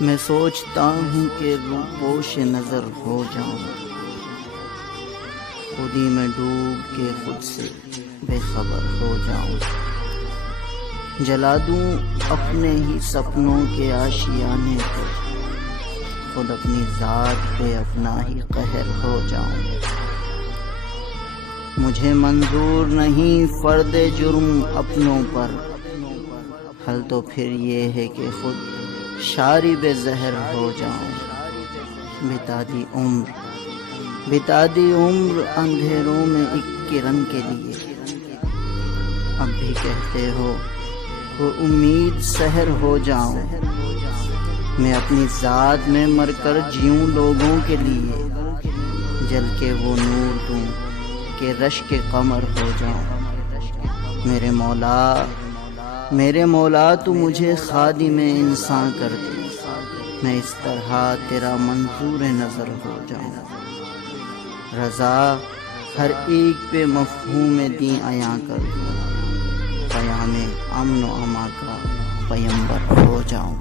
میں سوچتا ہوں کہ روپوش نظر ہو جاؤں، خودی میں ڈوب کے خود سے بے خبر ہو جاؤں، جلا دوں اپنے ہی سپنوں کے آشیانے کو، خود اپنی ذات پہ اپنا ہی قہر ہو جاؤں۔ مجھے منظور نہیں فرد جرم اپنوں پر، حل تو پھر یہ ہے کہ خود شارب زہر ہو جاؤں۔ بتا دی عمر اندھیروں میں ایک کرن کے لیے، اب بھی کہتے ہو وہ امید سحر ہو جاؤں۔ میں اپنی ذات میں مر کر جیوں لوگوں کے لیے، جل کے وہ نور دوں کہ رشک قمر ہو جاؤں۔ میرے مولا تو مجھے خادم انسان کر دے، میں اس طرح تیرا منظور نظر ہو جاؤں۔ رضا ہر ایک پہ مفہوم دین عیاں کر دوں، پیام امن و امان کا پیمبر ہو جاؤں۔